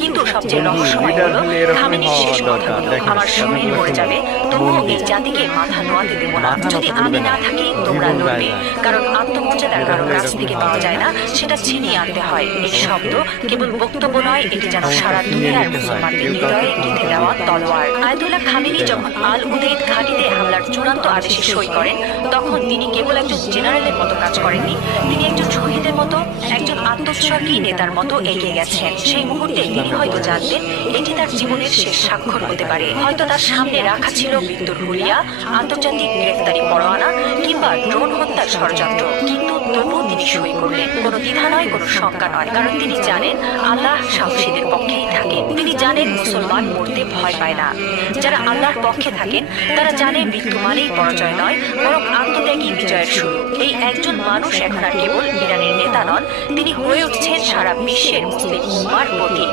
কিন্তু সবচেয়ে রহস্যময় হলো খামেনির শেষ কথাগুলো, আমার শরীর মরে যাবে তবুও এই জাতিকে মাথা নোয়াতে দেব না। যদি আমি না থাকি তোমরা লড়বে, কারণ আত্মমর্যাদা কারো কাছ থেকে পাওয়া যায় না, সেটা ছিনিয়ে আনতে হয়। এই শব্দ কেবল বক্তব্য নয়, এটি যেন সারা দুনিয়ার মুসলমানদের হৃদয়ে গেঁথে দেওয়া তলোয়ার। আয়াতুল্লাহ খামেনি যখন আল উদেইদ ঘাঁটিতে হামলার চূড়ান্ত আদেশে সই করেন, তখন তিনি কেবল একজন জেনারেলের মতো কাজ করেননি, তিনি একজন শহীদের মতো, একজন আত্মোৎসর্গী নেতার মতো এগিয়ে গেছেন। সেই মুহূর্তে তিনি হয়তো জানতেন এটি তার জীবনের শেষ স্বাক্ষর হতে পারে। হয়তো তার সামনে রাখা ছিল মৃত্যুর হুলিয়া, আন্তর্জাতিক গ্রেফতারি পরোয়ানা কিংবা ড্রোন হত্যার ষড়যন্ত্র, কিন্তু তবুও তিনি সই করলেন। কোনো দ্বিধা নয়, কোনো শঙ্কা নয়, কারণ তিনি জানেন আল্লাহ সাহসীদের পক্ষেই থাকেন। তিনি জানেন মুসলমান মরতে ভয় পায় না। যারা আল্লাহর পক্ষে থাকেন তারা জানে মৃত্যু মানেই পরাজয় নয়, বরং আত্মত্যাগী বিজয়ের শুরু। এই একজন মানুষ এখন আর কেবল ইরানের নেতা নন, তিনি হয়ে উঠছেন সারা বিশ্বের মুসলিম উম্মার প্রতীক।